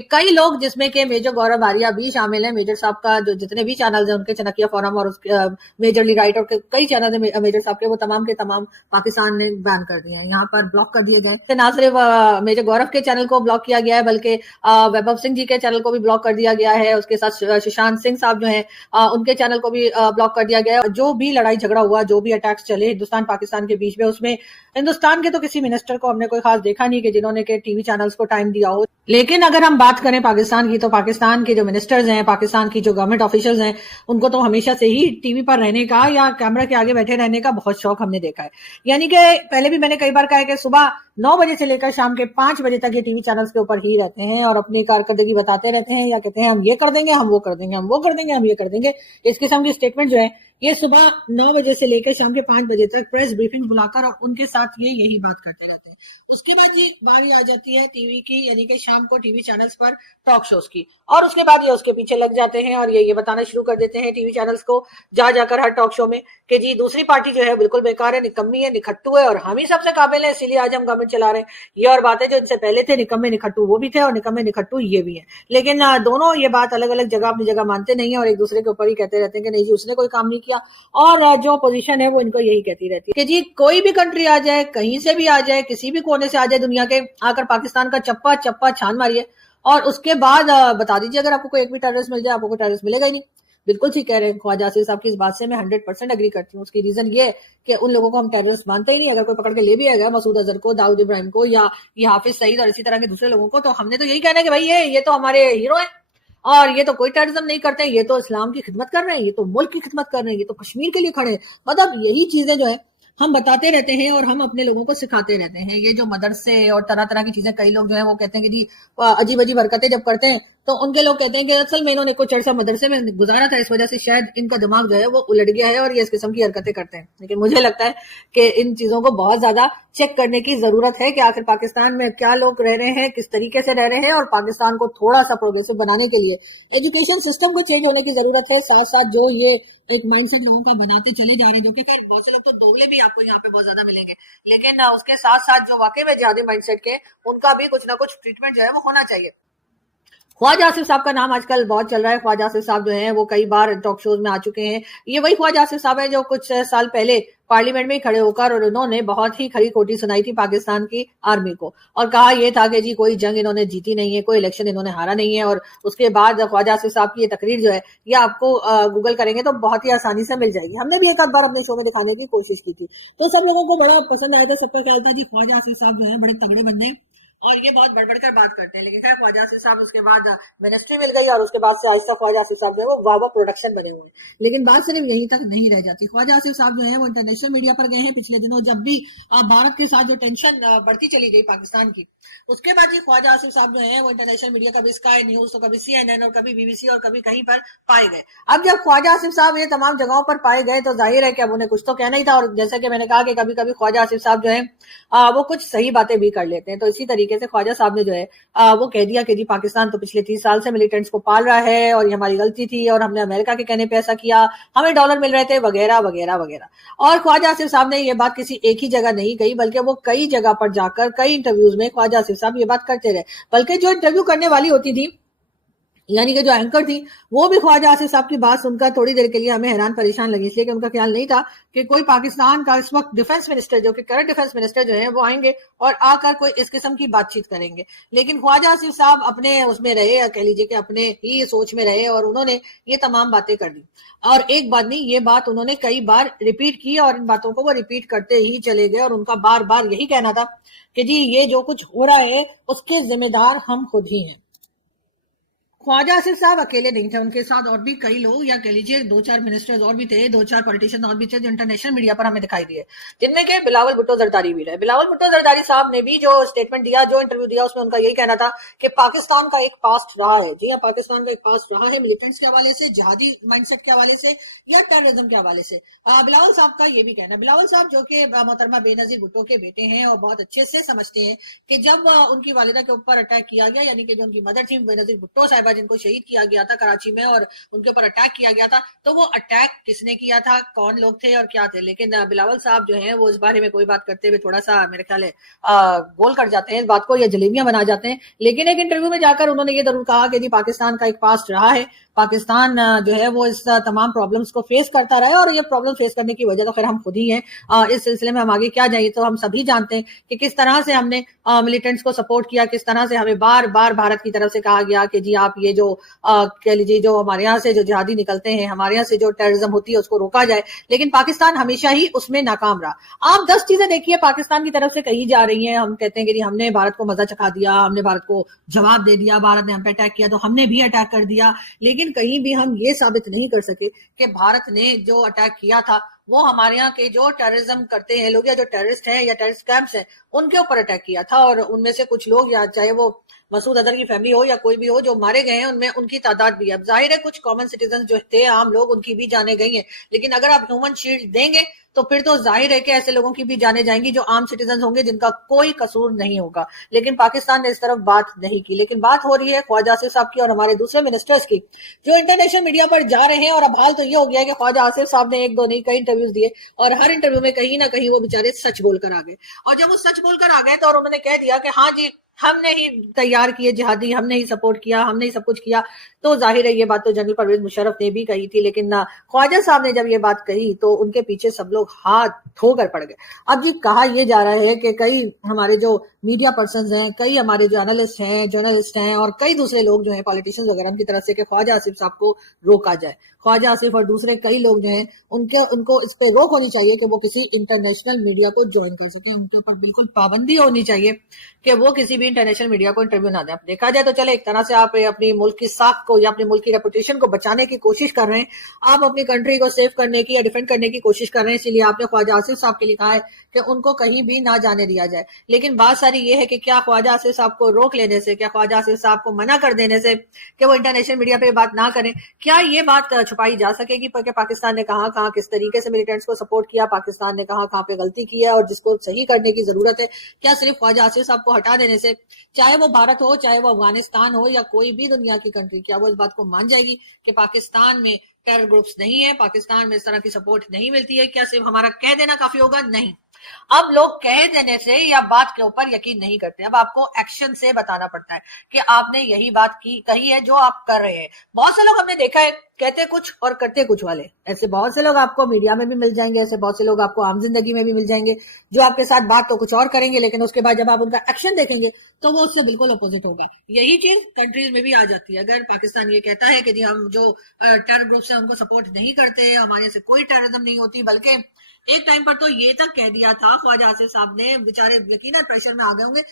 کئی لوگ جس میں کہ میجر گورو باریا بھی شامل ہیں، میجر صاحب کا جو جتنے بھی چینلز ہیں ان کے، چنکیا فورم اور میجرلی رائٹ اور کئی چینل ہیں میجر صاحب کے، وہ تمام کے تمام پاکستان نے بین کر دیے ہیں، یہاں پر بلاک کر دیے گئے، نہ صرف میجر گورو کے چینل کو بلاک کیا گیا ہے بلکہ ویبھو سنگھ جی کے چینل کو بھی بلاک کر دیا گیا ہے، اس کے ساتھ ششانت سنگھ صاحب جو ہیں ان کے چینل کو بھی بلاک کر دیا گیا ہے۔ جو بھی لڑائی جھگڑا ہوا، جو بھی اٹیکس چلے ہندوستان پاکستان کے بیچ میں، اس میں ہندوستان کے تو کسی منسٹر کو ہم نے کوئی خاص دیکھا نہیں کہ جنہوں نے کہ ٹی وی چینلز کو ٹائم دیا ہو، لیکن اگر ہم بات کریں پاکستان کی تو پاکستان کے جو منسٹرز ہیں، پاکستان کی جو گورنمنٹ آفیشلز ہیں، ان کو تو ہمیشہ سے ہی ٹی وی پر رہنے کا یا کیمرہ کے آگے بیٹھے رہنے کا بہت شوق ہم نے دیکھا ہے۔ یعنی کہ پہلے بھی میں نے کئی بار کہا ہے کہ صبح 9 بجے سے لے کر شام کے 5 بجے تک یہ ٹی وی چینلز کے اوپر ہی رہتے ہیں اور اپنی کارکردگی بتاتے رہتے ہیں، یا کہتے ہیں ہم یہ کر دیں گے، ہم وہ کر دیں گے، ہم وہ کر دیں گے، ہم یہ کر دیں گے۔ اس قسم کی اسٹیٹمنٹ جو ہے یہ صبح 9 بجے سے لے کر شام کے 5 بجے تک پریس بریفنگ بلا کر اور ان کے ساتھ یہی بات کرتے رہتے ہیں۔ اس کے بعد جی باری آ جاتی ہے ٹی وی کی، یعنی کہ شام کو ٹی وی چینلز پر ٹاک شوز کی، اور اس کے بعد یہ اس کے پیچھے لگ جاتے ہیں اور یہ بتانا شروع کر دیتے ہیں ٹی وی چینلز کو جا کر ہر ٹاک شو میں کہ جی دوسری پارٹی جو ہے بالکل بیکار ہے، نکمی ہے، نکھٹو ہے، اور ہم ہی سب سے قابل ہیں، اسی لیے آج ہم گورنمنٹ چلا رہے ہیں۔ یہ اور باتیں جو ان سے پہلے تھے، نکمے نکھٹو وہ بھی تھے اور نکمے نکھٹو یہ بھی ہیں، لیکن دونوں یہ بات الگ الگ جگہ اپنی جگہ مانتے نہیں ہیں اور ایک دوسرے کے اوپر ہی کہتے رہتے ہیں کہ نہیں جی اس نے کوئی کام نہیں کیا، اور جو پوزیشن ہے وہ ان کو یہی کہتی رہتی ہے کہ جی کوئی بھی کنٹری آ جائے، کہیں سے بھی آ جائے، کسی بھی کونے سے آ جائے دنیا کے، آ کر پاکستان کا چپا چپا چھان ماریے اور اس کے بعد بتا دیجیے اگر آپ کو کوئی ایک بھی ٹیررسٹ مل جائے، آپ کو کوئی ٹیررسٹ ملے گا ہی نہیں۔ بالکل ٹھیک کہہ رہے ہیں خواجہ آصف صاحب کی اس بات سے میں 100% اگری کرتی ہوں۔ اس کی ریزن یہ ہے کہ ان لوگوں کو ہم ٹیررسٹ مانتے ہی نہیں۔ اگر کوئی پکڑ کے لے بھی آئے گا مسعود اظہر کو، داؤد ابراہیم کو، یا یہ حافظ سعید اور اسی طرح کے دوسرے لوگوں کو، تو ہم نے تو یہی کہنا ہے کہ بھائی یہ تو ہمارے ہیرو ہیں اور یہ تو کوئی ٹیررزم نہیں کرتے، یہ تو اسلام کی خدمت کر رہے ہیں، یہ تو ملک کی خدمت کر رہے ہیں، یہ تو کشمیر کے لیے کھڑے ہیں۔ مطلب یہی چیزیں جو ہے ہم بتاتے رہتے ہیں اور ہم اپنے لوگوں کو سکھاتے رہتے ہیں۔ یہ جو مدرسے اور طرح طرح کی چیزیں، کئی لوگ جو ہیں وہ کہتے ہیں کہ جی عجیب عجیب حرکتیں جب کرتے ہیں تو ان کے لوگ کہتے ہیں کہ اصل میں انہوں نے کچھ عرصہ مدرسے میں گزارا تھا، اس وجہ سے شاید ان کا دماغ جو ہے وہ الٹ گیا ہے اور یہ اس قسم کی حرکتیں کرتے ہیں۔ لیکن مجھے لگتا ہے کہ ان چیزوں کو بہت زیادہ چیک کرنے کی ضرورت ہے کہ آخر پاکستان میں کیا لوگ رہ رہے ہیں، کس طریقے سے رہ رہے ہیں، اور پاکستان کو تھوڑا سا پروگریسو بنانے کے لیے ایجوکیشن سسٹم کو چینج ہونے کی ضرورت ہے، ساتھ ساتھ جو یہ ایک مائنڈ سیٹ لوگوں کا بناتے چلے جا رہے ہیں، جو کہ خیر بہت سے لوگ تو دوگلے بھی آپ کو یہاں پہ بہت زیادہ ملیں گے، لیکن اس کے ساتھ ساتھ جو واقعی میں جہادی مائنڈ سیٹ کے، ان کا بھی کچھ نہ کچھ ٹریٹمنٹ جو ہے وہ ہونا چاہیے۔ خواجہ آصف صاحب کا نام آج کل بہت چل رہا ہے۔ خواجہ آصف صاحب جو ہیں وہ کئی بار ٹاک شوز میں آ چکے ہیں۔ یہ وہی خواجہ آصف صاحب ہیں جو کچھ سال پہلے پارلیمنٹ میں کھڑے ہو کر اور انہوں نے بہت ہی کھری کھوٹی سنائی تھی پاکستان کی آرمی کو، اور کہا یہ تھا کہ جی کوئی جنگ انہوں نے جیتی نہیں ہے، کوئی الیکشن انہوں نے ہارا نہیں ہے۔ اور اس کے بعد خواجہ آصف صاحب کی یہ تقریر جو ہے یہ آپ کو گوگل کریں گے تو بہت ہی آسانی سے مل جائے گی۔ ہم نے بھی ایک آدھ بار اپنے شو میں دکھانے کی کوشش کی تھی، تو سب لوگوں کو بڑا پسند آیا تھا۔ سب کا خیال تھا جی خواجہ آصف صاحب جو ہیں بڑے تگڑے بندے ہیں اور یہ بہت بڑھ بڑھ کر بات کرتے ہیں، لیکن خیر خواجہ آصف صاحب اس کے بعد منسٹری مل گئی اور اس کے بعد سے آہستہ خواجہ آصف صاحب جو ہے وہ واوا پروڈکشن بنے ہوئے ہیں۔ لیکن بات صرف یہیں تک نہیں رہ جاتی۔ خواجہ آصف صاحب جو ہیں وہ انٹرنیشنل میڈیا پر گئے ہیں پچھلے دنوں، جب بھی بھارت کے ساتھ جو ٹینشن بڑھتی چلی گئی پاکستان کی، اس کے بعد یہ خواجہ آصف صاحب جو ہیں وہ انٹرنیشنل میڈیا، کبھی اسکائی نیوز تو کبھی CNN اور کبھی BBC اور کبھی کہیں پر پائے گئے۔ اب جب خواجہ آصف صاحب یہ تمام جگہوں پر پائے گئے تو ظاہر ہے کہ اب انہیں کچھ تو کہنا ہی تھا، اور جیسا کہ میں نے کہا کہ کبھی کبھی خواجہ آصف صاحب جو ہیں وہ کچھ صحیح باتیں بھی کر لیتے ہیں۔ تو اسی طریقے سے خواجہ صاحب نے جو ہے وہ کہہ دیا کہ جی پاکستان تو پچھلے 30 سال سے ملیٹنٹس کو پال رہا ہے اور یہ ہماری غلطی تھی اور ہم نے امریکہ کے کہنے پہ ایسا کیا، ہمیں ڈالر مل رہے تھے وغیرہ وغیرہ وغیرہ۔ اور خواجہ آصف صاحب نے یہ بات کسی ایک ہی جگہ نہیں کہی، بلکہ وہ کئی جگہ پر جا کر کئی انٹرویوز میں خواجہ آصف صاحب یہ بات کرتے رہے، بلکہ جو انٹرویو کرنے والی ہوتی تھی یعنی کہ جو اینکر تھی وہ بھی خواجہ آصف صاحب کی بات سن کر تھوڑی دیر کے لیے ہمیں حیران پریشان لگی، اس لیے کہ ان کا خیال نہیں تھا کہ کوئی پاکستان کا اس وقت ڈیفنس منسٹر، جو کہ کرنٹ ڈیفنس منسٹر جو ہیں وہ آئیں گے اور آ کر کوئی اس قسم کی بات چیت کریں گے۔ لیکن خواجہ آصف صاحب اپنے اس میں رہے، کہہ لیجیے کہ اپنے ہی سوچ میں رہے، اور انہوں نے یہ تمام باتیں کر دی۔ اور ایک بات نہیں، یہ بات انہوں نے کئی بار ریپیٹ کی اور ان باتوں کو وہ ریپیٹ کرتے ہی چلے گئے، اور ان کا بار بار یہی کہنا تھا کہ جی یہ جو کچھ ہو رہا ہے اس کے ذمہ دار ہم خود ہی ہیں۔ خواجہ آصف صاحب اکیلے نہیں تھے، ان کے ساتھ اور بھی کئی لوگ، یا کہہ لیجیے 2-4 منسٹرز اور بھی تھے، 2-4 پولیٹیشین اور بھی تھے جو انٹرنیشنل میڈیا پر ہمیں دکھائی دیے، جن میں کہ بلاول بھٹو زرداری بھی رہے۔ بلاول بھٹو زرداری صاحب نے بھی جو اسٹیٹمنٹ دیا، جو انٹرویو دیا، اس میں ان کا یہی کہنا تھا کہ پاکستان کا ایک پاسٹ رہا ہے، جی ہاں پاکستان کا ایک پاسٹ رہا ہے، ملیٹنٹس کے حوالے سے، جہادی مائنڈ سیٹ کے حوالے سے، یا ٹیررزم کے حوالے سے۔ بلاول صاحب کا یہ بھی کہنا ہے، بلاول صاحب جو کہ محترمہ بے نظیر بھٹو کے بیٹے ہیں اور بہت اچھے سے سمجھتے ہیں کہ جب ان کی والدہ کے اوپر اٹیک کیا گیا، یعنی کہ جو ان کی مدر تھی بے نظیر بھٹو صاحبہ جن کو شہید کیا گیا تھا کراچی میں اور ان کے اوپر اٹیک کیا گیا تھا، تو وہ اٹیک کس نے کیا تھا، کون لوگ تھے اور کیا تھے. لیکن بلاول صاحب جو ہیں وہ اس بارے میں کوئی بات کرتے ہوئے تھوڑا سا میرے خیال ہے گول کر جاتے ہیں اس بات کو، یا جلیبیاں بنا جاتے ہیں. لیکن ایک انٹرویو میں جا کر انہوں نے یہ ضرور کہا کہ جی پاکستان کا ایک پاسٹ رہا ہے، پاکستان جو ہے وہ اس تمام پرابلمس کو فیس کرتا رہا ہے، اور یہ پرابلم فیس کرنے کی وجہ تو خیر ہم خود ہی ہیں. اس سلسلے میں ہم آگے کیا جائیں تو ہم سبھی جانتے ہیں کہ کس طرح سے ہم نے ملیٹنٹس کو سپورٹ کیا، کس طرح سے ہمیں بار بار بھارت کی طرف سے کہا گیا کہ جی آپ یہ جو کہہ لیجیے جو ہمارے یہاں سے جو جہادی نکلتے ہیں، ہمارے یہاں سے جو ٹیررزم ہوتی ہے اس کو روکا جائے. لیکن پاکستان ہمیشہ ہی اس میں ناکام رہا. آپ 10 چیزیں دیکھیے پاکستان کی طرف سے کہی جا رہی ہیں. ہم کہتے ہیں کہ جی ہم نے بھارت کو مزہ چکھا دیا، ہم نے بھارت کو جواب دے دیا، بھارت نے ہم پہ اٹیک کیا تو ہم نے بھی اٹیک کر دیا. لیکن کہیں بھی ہم یہ ثابت نہیں کر سکے کہ بھارت نے جو اٹیک کیا تھا وہ ہمارے یہاں کے جو ٹیررزم کرتے ہیں لوگ یا جو ٹیررسٹ ہیں یا ٹیررسٹ کیمپس ہیں ان کے اوپر اٹیک کیا تھا. اور ان میں سے کچھ لوگ یا چاہے وہ مسعود اظہر کی فیملی ہو یا کوئی بھی ہو جو مارے گئے ہیں ان میں ان کی تعداد بھی ہے. اب ظاہر ہے کچھ کامن سٹیزن جو تھے عام لوگ ان کی بھی جانیں گئی ہیں، لیکن اگر آپ ہیومن شیلڈ دیں گے تو پھر تو ظاہر ہے کہ ایسے لوگوں کی بھی جانیں جائیں گی جو عام سٹیزن ہوں گے جن کا کوئی قصور نہیں ہوگا. لیکن پاکستان نے اس طرف بات نہیں کی. لیکن بات ہو رہی ہے خواجہ آصف صاحب کی اور ہمارے دوسرے منسٹرز کی جو انٹرنیشنل میڈیا پر جا رہے ہیں. اور اب حال تو یہ ہو گیا ہے کہ خواجہ آصف صاحب نے ایک دو نہیں کئی انٹرویوز دیے اور ہر انٹرویو میں کہیں نہ کہیں وہ بیچارے سچ بول کر آ گئے. اور جب وہ سچ بول کر آ گئے تو انہوں نے کہہ دیا کہ ہاں جی ہم نے ہی تیار کیے جہادی، ہم نے ہی سپورٹ کیا، ہم نے ہی سب کچھ کیا. تو ظاہر ہے یہ بات تو جنرل پرویز مشرف نے بھی کہی تھی، لیکن خواجہ صاحب نے جب یہ بات کہی تو ان کے پیچھے سب لوگ ہاتھ دھو کر پڑ گئے. اب جی کہا یہ جا رہا ہے کہ کئی ہمارے جو میڈیا پرسنز ہیں، کئی ہمارے جو انالسٹ ہیں، جرنلسٹ ہیں اور کئی دوسرے لوگ جو ہیں پالیٹیشنز وغیرہ کی طرف سے کہ خواجہ آصف صاحب کو روکا جائے. خواجہ آصف اور دوسرے کئی لوگ جو ہیں ان کو اس پہ روک ہونی چاہیے کہ وہ کسی انٹرنیشنل میڈیا کو جوائن کر سکے. ان کے اوپر بالکل پابندی ہونی چاہیے کہ وہ کسی بھی انٹرنیشنل میڈیا کو انٹرویو نہ دیں. اب دیکھا جائے تو چلے ایک طرح سے آپ اپنی ملک کی ساکھ کو یا اپنے ملک کی ریپوٹیشن کو بچانے کی کوشش کر رہے ہیں، آپ اپنی کنٹری کو سیو کرنے کی یا ڈیفینڈ کرنے کی کوشش کر رہے ہیں، اسی لیے آپ نے خواجہ آصف صاحب کے لیے کہا ہے کہ ان کو کہیں بھی نہ جانے دیا جائے. لیکن بات ساری یہ ہے کہ کیا خواجہ آصف صاحب کو روک لینے سے، کیا خواجہ آصف صاحب کو منع کر دینے سے کہ وہ انٹرنیشنل میڈیا پہ بات نہ کریں، کیا یہ بات چھپائی جا سکے گی کہ پاکستان نے کہاں کہاں کس طریقے سے ملیٹنٹس کو سپورٹ کیا، پاکستان نے کہاں کہاں پہ غلطی کی ہے اور جس کو صحیح کرنے کی ضرورت ہے؟ کیا صرف خواجہ آصف صاحب کو ہٹا دینے سے چاہے وہ بھارت ہو، چاہے وہ افغانستان ہو یا کوئی بھی دنیا کی کنٹری، کیا وہ اس بات کو مان جائے گی کہ پاکستان میں ٹیرر گروپس نہیں ہے، پاکستان میں اس طرح کی سپورٹ نہیں ملتی ہے؟ کیا صرف ہمارا کہہ دینا کافی ہوگا؟ نہیں. اب لوگ کہہ دینے سے یا بات کے اوپر یقین نہیں کرتے. اب آپ کو ایکشن سے بتانا پڑتا ہے کہ آپ نے یہی بات کہی ہے جو آپ کر رہے ہیں. بہت سے لوگ ہم نے دیکھا ہے کہتے کچھ اور کرتے کچھ والے، ایسے بہت سے لوگ آپ کو میڈیا میں بھی مل جائیں گے، ایسے بہت سے لوگ آپ کو عام زندگی میں بھی مل جائیں گے جو آپ کے ساتھ بات تو کچھ اور کریں گے لیکن اس کے بعد جب آپ ان کا ایکشن دیکھیں گے تو وہ اس سے بالکل اپوزٹ ہوگا. یہی چیز کنٹریز میں بھی آ جاتی ہے. اگر پاکستان یہ کہتا ہے کہ جی ہم جو ٹیرر گروپ سے ان کو سپورٹ نہیں کرتے، ہمارے سے کوئی ٹیررزم نہیں ہوتی، بلکہ ایک ٹائم پر تو یہ تک کہہ دیا تھا خواجہ آصف صاحب نے، بیچارے یقیناً پریشر میں آ گئے ہوں گے